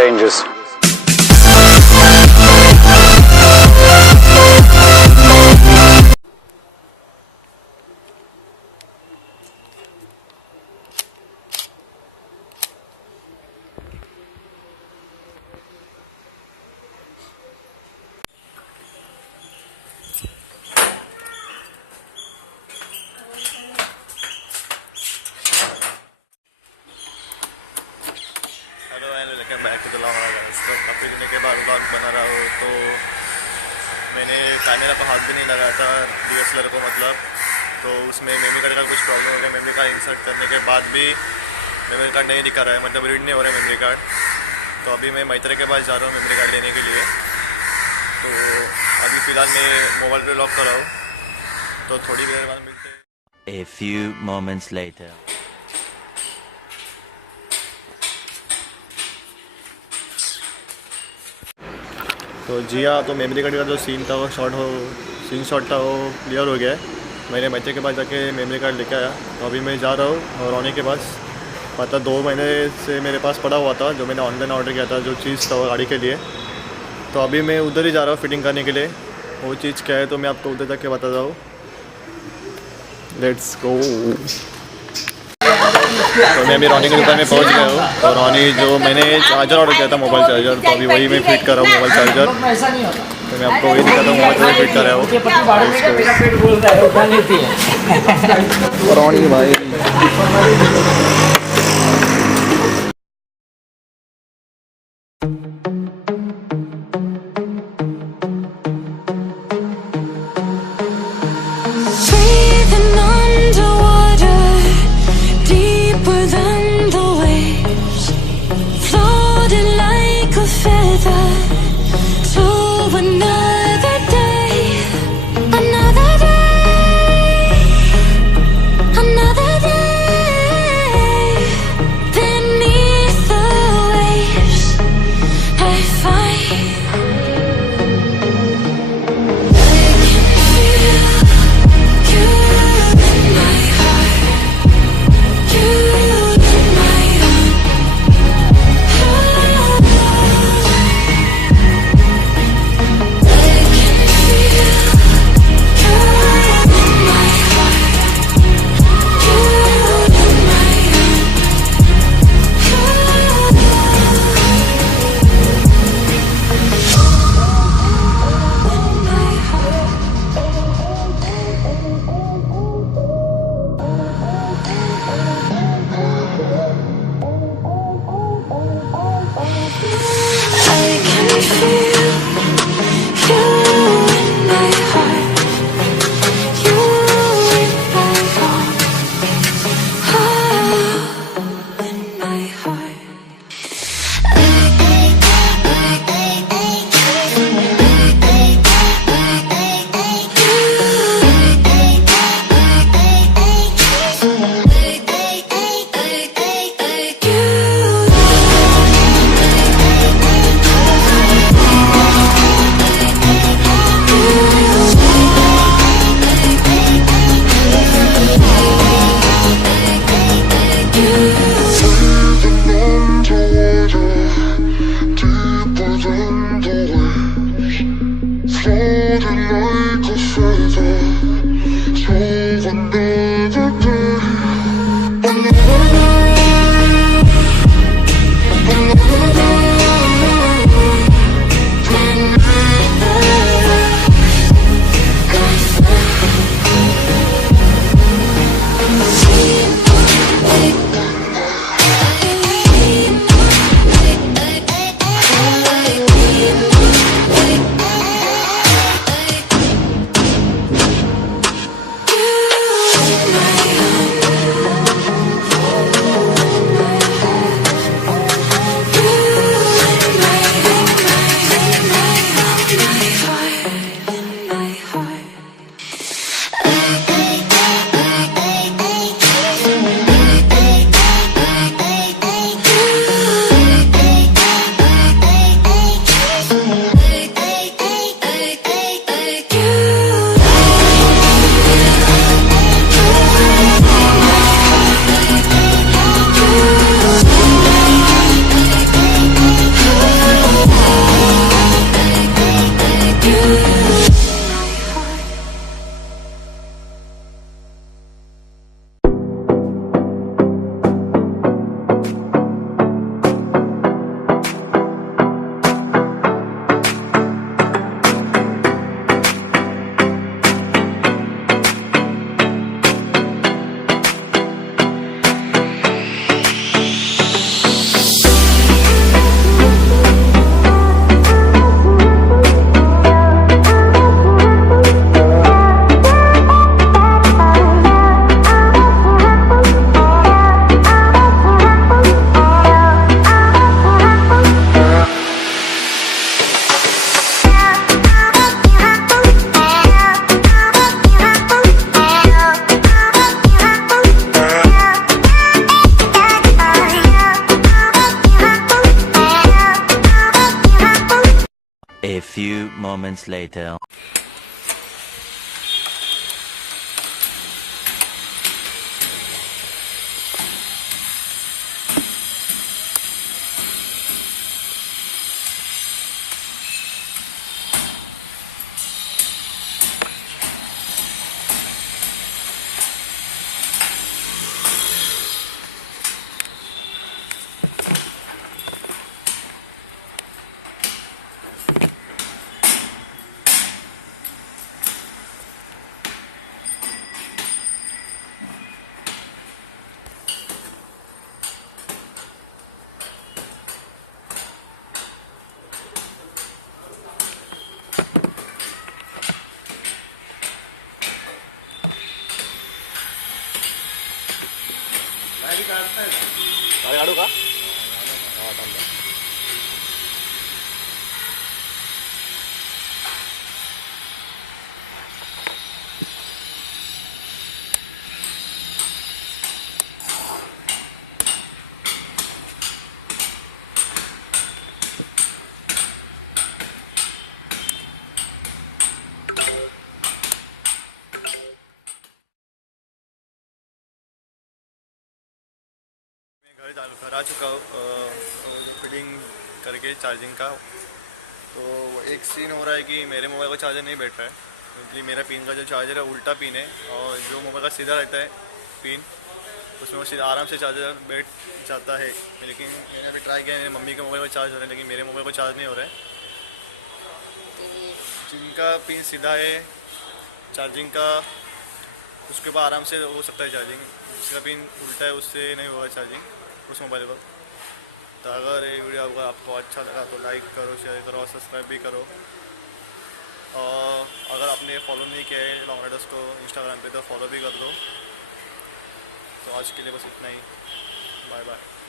changes. Welcome back to the long guys. तो काफ़ी दिनों के बाद व्लॉग बना रहा हूँ। तो मैंने कैमरा को हाथ भी नहीं लगाया था, DSLR को मतलब। तो उसमें मेमोरी कार्ड का कुछ प्रॉब्लम हो गया। मेमोरी कार्ड इंसर्ट करने के बाद भी मेमोरी कार्ड नहीं दिखा रहा है, मतलब रीड नहीं हो रहा है मेमोरी कार्ड। तो अभी मैं मैत्री के पास जा रहा हूँ मेमोरी कार्ड लेने के लिए। तो अभी फ़िलहाल मैं मोबाइल पर लॉक कर रहा हूँ, तो थोड़ी देर बाद मिलते हैं। A few moments later. तो जी हाँ, तो मेमोरी कार्ड का जो सीन था वो शॉट था वो क्लियर हो गया है। मैंने मैत्री के पास जाके मेमोरी कार्ड लेके आया। तो अभी मैं जा रहा हूँ और रोनिक के पास। पता 2 महीने से मेरे पास पड़ा हुआ था, जो मैंने ऑनलाइन ऑर्डर किया था, जो चीज़ था वो गाड़ी के लिए। तो अभी मैं उधर ही जा रहा हूँ फिटिंग करने के लिए। वो चीज़ क्या है तो मैं आपको उधर जाके बताता हूँ। Let's go. तो मैं अभी रोनी की दुकान में पहुंच गया हूँ। और रोनी जो मैंने चार्जर ऑर्डर किया था, मोबाइल चार्जर, तो अभी वही मैं फिट कर रहा हूँ मोबाइल चार्जर। तो मैं आपको वही दिखाता हूँ, मोबाइल चार्जर फिट कर रहा हूँ। रोनी भाई moments later. गाडी काढू का? घर आ चुका हूँ फिटिंग करके चार्जिंग का। तो एक सीन हो रहा है कि मेरे मोबाइल का चार्जर नहीं बैठ रहा है, क्योंकि मेरा पिन का जो चार्जर है उल्टा पिन है, और जो मोबाइल का सीधा रहता है पिन उसमें वो सीधा आराम से चार्जर बैठ जाता है। लेकिन मैंने अभी ट्राई किया है, मम्मी के मोबाइल को चार्ज हो रहा है लेकिन मेरे मोबाइल को चार्ज नहीं हो रहा है। तो जिनका पिन सीधा है चार्जिंग का उसके ऊपर आराम से हो सकता है चार्जिंग, जिसका पिन उल्टा है उससे नहीं होगा चार्जिंग उस मोबाइल पर। तो अगर ये वीडियो आपको अच्छा लगा तो लाइक करो, शेयर करो और सब्सक्राइब भी करो। और अगर आपने फॉलो नहीं किया है लॉन्ग राइडर्स को इंस्टाग्राम पे तो फॉलो भी कर दो। तो आज के लिए बस इतना ही, बाय बाय।